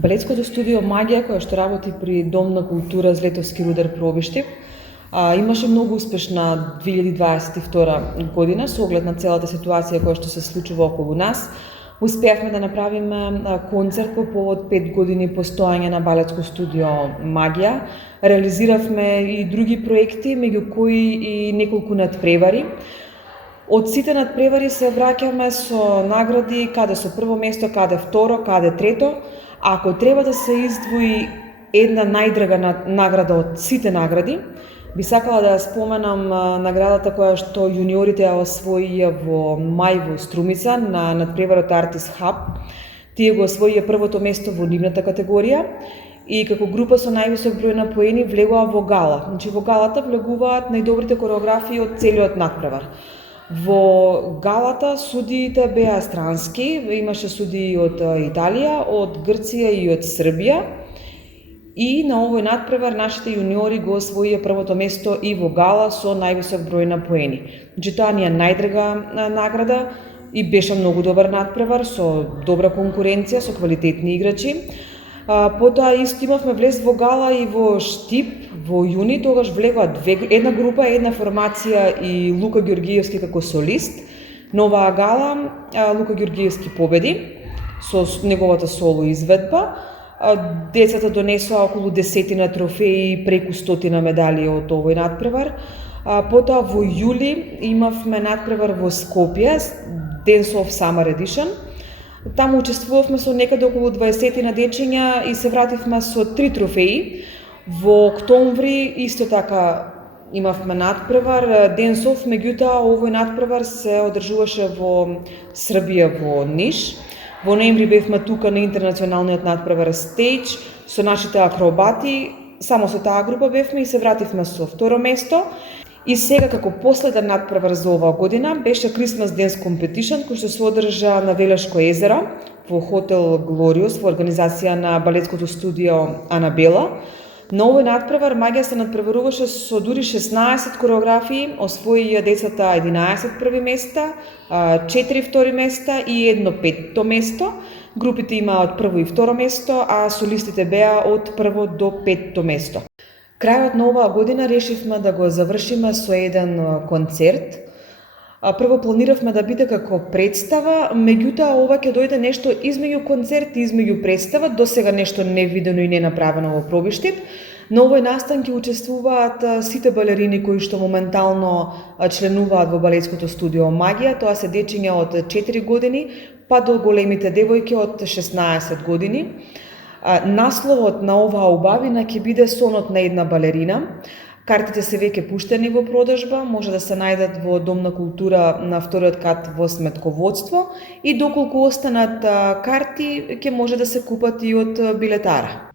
Балетското студио Магија, кое што работи при Дом на култура Злетовски рудар Пробиштип, имаше многу успешна 2022 година со оглед на целата ситуација која што се случува околу нас. Успеавме да направиме концерт по повод 5 години постоење на балетско студио Магија. Реализиравме и други проекти, меѓу кои и неколку надпревари. Од сите надпревари се враќаме со награди, каде со прво место, каде второ, каде трето. Ако треба да се издвои една најдрага награда од сите награди, би сакала да ја споменам наградата која што јуниорите ја освоија во мај во Струмица на надпреварот Artist Hub. Тие го освоија првото место во нивната категорија и како група со највисок број на поени влегува во гала. Значи во галата влегуваат најдобрите кореографии од целиот надпревар. Во галата судиите беа странски, имаше судии од Италија, од Грција и од Србија. И на овој надпревар нашите јуниори го освоија првото место и во гала со највисок број на поени. Значи тоа ни е најдрага награда и беше многу добар надпревар со добра конкуренција, со квалитетни играчи. Потоа исто имавме влез во гала и во Штип во јуни, тогаш влегоа една група, една формација и Лука Ѓоргиевски како солист. На оваа гала Лука Ѓоргиевски победи со неговата соло изведба. Децата донесоа околу 10 трофеи и преку 100 медали од овој надпревар. Потоа во јули имавме надпревар во Скопје, Dance of Summer Edition. Таму учествувавме со некаде околу 20 дечиња и се вративме со 3 трофеи. Во октомври исто така имавме надпревар Dance of, меѓутоа овој надпревар се одржуваше во Србија во Ниш. Во ноември бевме тука на интернационалниот надпревар Stage со нашите акробати, само со таа група бевме и се вративме со второ место. И сега како последен надпревар за оваа година беше Christmas Dance Competition, кој што се одржа на Велешко езеро во хотел Глориус во организација на балетското студио Анабела. На овој надпревар Магија се надпреваруваше со дури 16 кореографии, освоија децата 11 први места, 4 втори места и 1 петто место. Групите имаат прво и второ место, а солистите беа од прво до петто место. Крајот на оваа година решивме да го завршиме со еден концерт. Прво планиравме да биде како представа, меѓутоа ова ќе дојде нешто измеѓу концерт и измеѓу представа, досега нешто невидено и ненаправено во Пробиштип. На овој настан ќе учествуваат сите балерини кои што моментално членуваат во балетското студио Магија. Тоа се дечиња од 4 години па до големите девојки од 16 години. Насловот на оваа убавина ќе биде Сонот на една балерина. Картите се веќе пуштени во продажба, може да се најдат во Дом на култура на вториот кат во сметководство и доколку останат карти ќе може да се купат и од билетара.